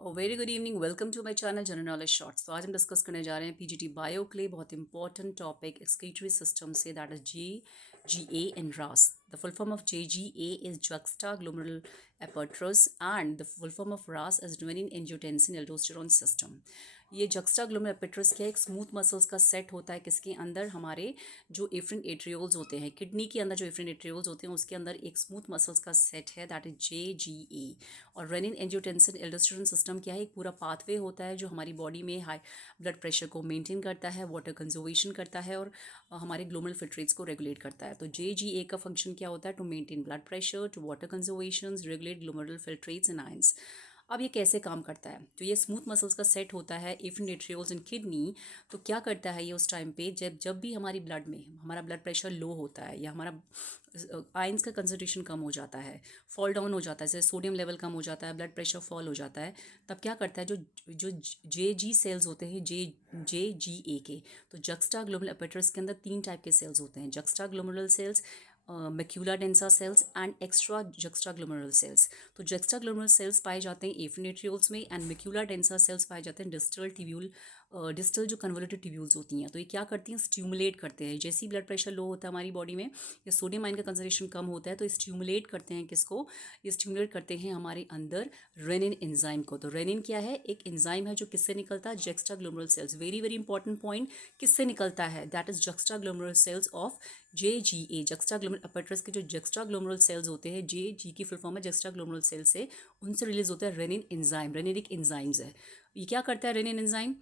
Very good evening, welcome to my channel general knowledge shorts. तो आज हम discuss करने जा रहे हैं पीजीटी बायो के लिए बहुत इंपॉर्टेंट टॉपिक एक्सक्रीटरी सिस्टम से, that is JGA and RAS। The full form of JGA is juxtaglomerular apparatus and the full form of RAS is renin-angiotensin aldosterone system। ये juxtaglomerular apparatus क्या है? एक smooth muscles का set होता है किसके अंदर, हमारे जो एफ्रिन एट्रियोल्स होते हैं, किडनी के अंदर जो एफ्रिन एट्रियोल्स होते हैं उसके अंदर एक स्मूथ मसल्स का सेट है, दैट इज JGA। और रेनिन एंजियोटेंसिन एल्डोस्टेरोन सिस्टम क्या है? एक पूरा पाथवे होता है जो हमारी बॉडी में हाई ब्लड प्रेशर को मेंटेन करता है, वाटर कंजर्वेशन करता है और हमारे ग्लोमेरुलर फिल्ट्रेट्स को रेगुलेट करता है। तो JGA का फंक्शन क्या होता है? To maintain blood pressure, to water conservation, regulate glomerular filtrates and ions. अब ये कैसे काम करता है? तो ये स्मूथ मसल्स का सेट होता है एफ्रिन एट्रियोल्स इन किडनी। तो क्या करता है ये उस टाइम पे, जब जब भी हमारी ब्लड में हमारा ब्लड प्रेशर लो होता है या हमारा आयंस का कंसंट्रेशन कम हो जाता है, फॉल डाउन हो जाता है, जैसे सोडियम लेवल कम हो जाता है, ब्लड प्रेशर फॉल हो जाता है, तब क्या करता है जो जो JG सेल्स होते हैं, JGA के, तो जक्स्टा ग्लोमेरुलर apparatus के अंदर तीन टाइप के सेल्स होते हैं, juxta glomerular cells, macula densa cells and extra juxta glomerular cells. तो जक्स्टा ग्लोमेरुलर सेल्स पाए जाते हैं एफ्रिन एट्रियोल्स में एंड मैक्यूला डेंसा सेल्स पाए जाते हैं डिस्टल ट्यूब्यूल, डिस्टल जो कन्वोल्यूटेड ट्यूब्यूल्स होती हैं। तो ये क्या करती हैं? स्टिमुलेट करते हैं। जैसे ही ब्लड प्रेशर लो होता है हमारी बॉडी में या सोडियम आयन का कंसंट्रेशन कम होता है तो स्टिमुलेट करते हैं किसको? ये स्टिमुलेट करते हैं हमारे अंदर रेनिन एंजाइम को। तो रेनिन क्या है? एक एंजाइम है जो किससे निकलता है? Juxta glomerular cells. Very very important point, किससे निकलता है? That is juxta glomerular cells of JGA। Juxta glomerular apparatus के जो जक्स्टा ग्लोमेरुलर सेल्स होते हैं, JG की फुल फॉर्म है जक्स्टा ग्लोमेरुलर सेल से, उनसे रिलीज होता है रेनिन एंजाइम। रेनिन एक एंजाइम्स है। ये क्या करता है रेनिन एंजाइम?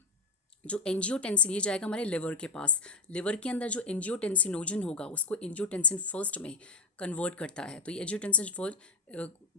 जो एंजियोटेंसिन, ये जाएगा हमारे लिवर के पास, लिवर के अंदर जो एंजियोटेंसिनोजन होगा उसको एंजियोटेंसिन फर्स्ट में कन्वर्ट करता है। तो ये एंजियोटेंसिन फर्स्ट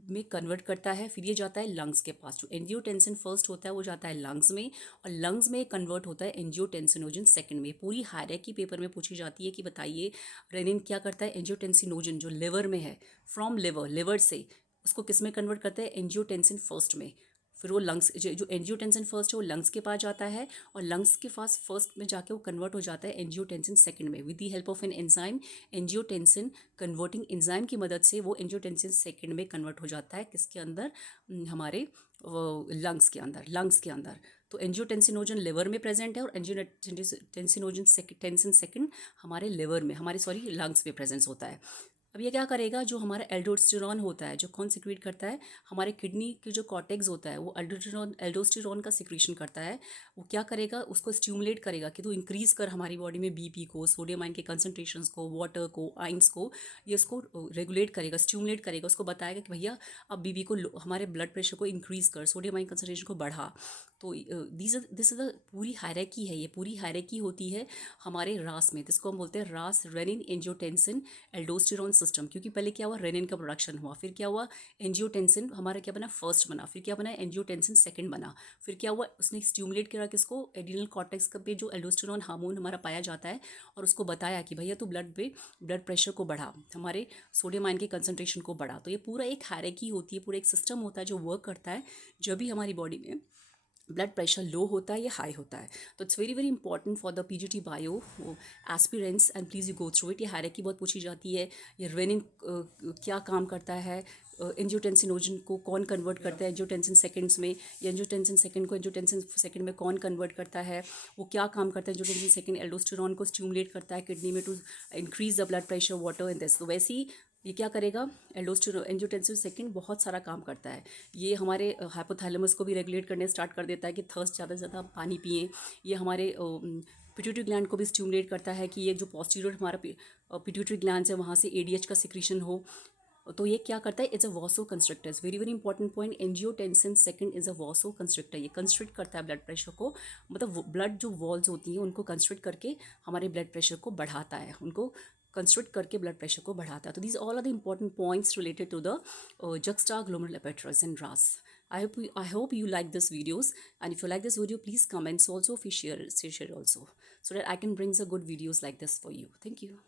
में कन्वर्ट करता है, फिर ये जाता है लंग्स के पास। जो एंजियोटेंसिन फर्स्ट होता है वो जाता है लंग्स में और लंग्स में कन्वर्ट होता है एंजियोटेंसिनोजन सेकंड में। पूरी हायरार्की पेपर में पूछी जाती है कि बताइए रेनिन क्या करता है? एंजियोटेंसिनोजन जो लिवर में है, फ्रॉम लिवर, लिवर से उसको किस में कन्वर्ट करता है? एंजियोटेंसिन फर्स्ट में। फिर वो लंग्स, जो एंजियोटेंसिन फर्स्ट है वो लंग्स के पास जाता है और लंग्स के पास फर्स्ट में जाके वो कन्वर्ट हो जाता है एंजियोटेंसिन सेकंड में। With the help of an enzyme, angiotensin converting enzyme की मदद से वो एंजियोटेंसिन सेकंड में कन्वर्ट हो जाता है किसके अंदर? हमारे लंग्स के अंदर, लंग्स के अंदर। तो एंजियोटेंसिनोजन लिवर में प्रेजेंट है और एंजियोटेंसिनोजन टेंसिन सेकंड हमारे लिवर में, हमारे सॉरी लंग्स में प्रेजेंस होता है। अब ये क्या करेगा? जो हमारा एल्डोस्टेरॉन होता है, जो कौन सिक्रीट करता है? हमारे किडनी की जो कॉर्टेक्स होता है वो एल्डोस्टेरॉन का सिक्रीशन करता है। वो क्या करेगा? उसको स्टिमुलेट करेगा कि तू इंक्रीज कर हमारी बॉडी में BP को, सोडियम आयन के कंसंट्रेशंस को, वाटर को, आइंस को। ये उसको रेगुलेट करेगा, स्टिमुलेट करेगा, उसको बताएगा कि भैया अब BP को, हमारे ब्लड प्रेशर को इंक्रीज कर, सोडियम आयन कंसंट्रेशन को बढ़ा। तो दिस इज द पूरी हायरार्की है, ये पूरी हायरार्की होती है हमारे रास में। जिसको हम बोलते हैं रास, रेनिन एंजियोटेंसिन एल्डोस्टेरोन सिस्टम। क्योंकि पहले क्या हुआ? रेनिन का प्रोडक्शन हुआ, फिर क्या हुआ? एंजियोटेंसिन हमारा क्या बना? फर्स्ट बना, फिर क्या बना? एंजियोटेंसिन सेकंड बना, फिर क्या हुआ? उसने स्टिमुलेट करा किसको? एड्रिनल कॉर्टेक्स का पे जो एल्डोस्टेरोन हार्मोन हमारा पाया जाता है और उसको बताया कि भैया तू ब्लड पे ब्लड प्रेशर को बढ़ा, हमारे सोडियम आयन के कंसंट्रेशन को बढ़ा। तो ये पूरा एक हायरार्की होती है, पूरा एक सिस्टम होता है जो वर्क करता है जब भी हमारी बॉडी में ब्लड प्रेशर लो होता है या हाई होता है। तो it's very very important for the PGT bio aspirants and please you go through it. ये हायरार्की बहुत पूछी जाती है। ये रेनिन क्या काम करता है? एंजियोटेंसिनोजन को कौन कन्वर्ट करता है एंजियोटेंसिन सेकंड्स में? या एंजियोटेंसिन सेकंड को एंजियोटेंसिन सेकंड में कौन कन्वर्ट करता है? वो क्या काम करता है? एंजियोटेंसिन सेकंड एल्डोस्टेरॉन को स्टिमुलेट करता है किडनी में to increase the blood pressure, water in this. तो वैसे ही ये क्या करेगा? एंजियोटेंसिन सेकंड बहुत सारा काम करता है। ये हमारे हाइपोथैलेमस को भी रेगुलेट करने स्टार्ट कर देता है कि थर्स्ट ज़्यादा से ज़्यादा पानी पिएं। ये हमारे पिट्यूटरी ग्लैंड को भी स्टिमुलेट करता है कि ये जो पोस्टीरियर हमारा पिट्यूटरी ग्लैंड है वहाँ से ADH का सिक्रीशन हो। तो ये क्या करता है? इट्स अ वासो constructor. Very very important point, angiotensin second is a वासो कंस्ट्रक्टर। ये कंस्ट्रक्ट करता है ब्लड प्रेशर को, मतलब ब्लड जो वॉल्स होती हैं उनको कंस्ट्रक्ट करके हमारे ब्लड प्रेशर को बढ़ाता है, उनको कंस्ट्रक्ट करके ब्लड प्रेशर को बढ़ाता है। तो these all are the important points related to the juxtaglomerular apparatus and RAS. I hope you like this videos, and if you like this video please comments also, share also, so that I can bring some good videos like this for you. Thank you.